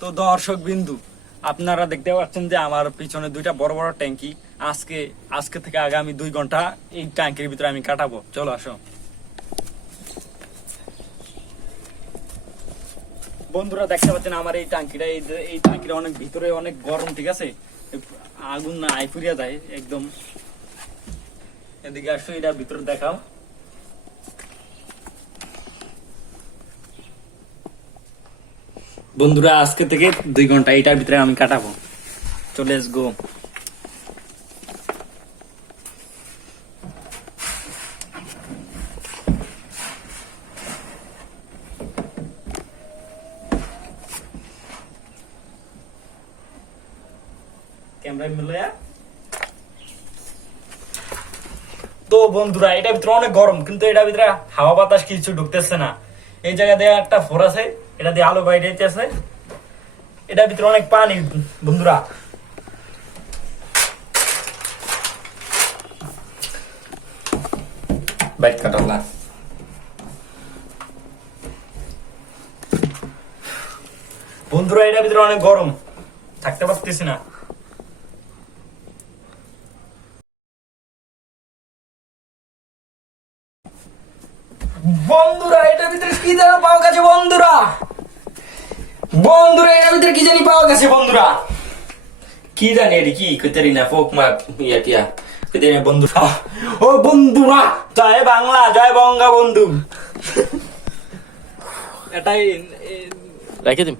তো দর্শক বিন্দু, আপনারা দেখতে পাচ্ছেন যে আমার পিছনে দুইটা বড় বড় ট্যাঙ্কি। আজকে থেকে আগামী 2 ঘন্টা এই ট্যাঙ্কির ভিতরে আমি কাটাবো। চলো আসো বন্ধুরা, দেখতে পাচ্ছেন আমার এই ট্যাঙ্কিটা, এই ট্যাঙ্কিটা অনেক ভিতরে অনেক গরম, ঠিক আছে? আগুন না আইফুরিয়া যায় একদম। এদিকে আসো, এটার ভিতরে দেখাও। বন্ধুরা, আজকে থেকে 2 ঘন্টা এটার ভিতরে আমি কাটাবো। তো লেটস গো। ক্যামেরায় মিলে। তো বন্ধুরা, এটার ভিতরে অনেক গরম, কিন্তু এটার ভিতরে হাওয়া বাতাস কিছু ঢুকতেছে না। এই জায়গা দিয়ে একটা ফোর আছে, এটা দিয়ে আলো বাইরে আছে। এটার ভিতরে অনেক পানি বন্ধুরা। বাইক কাটালা বন্ধুরা, এটার ভিতরে অনেক গরম, থাকতে পারতেছি না। বন্ধুরা, এটার ভিতরে কি যেন পাওয়া গেছে বন্ধুরা। বন্ধুরা, এটার ভিতরে কি জানি পাওয়া গেছে বন্ধুরা। কি জানি এটি কি কইতারি না, ফোক মাক ইয়া টিয়া কইতারি না বন্ধুরা। ও বন্ধুরা, জয় বাংলা, জয় বঙ্গবন্ধু। এটাই রেখে দিন।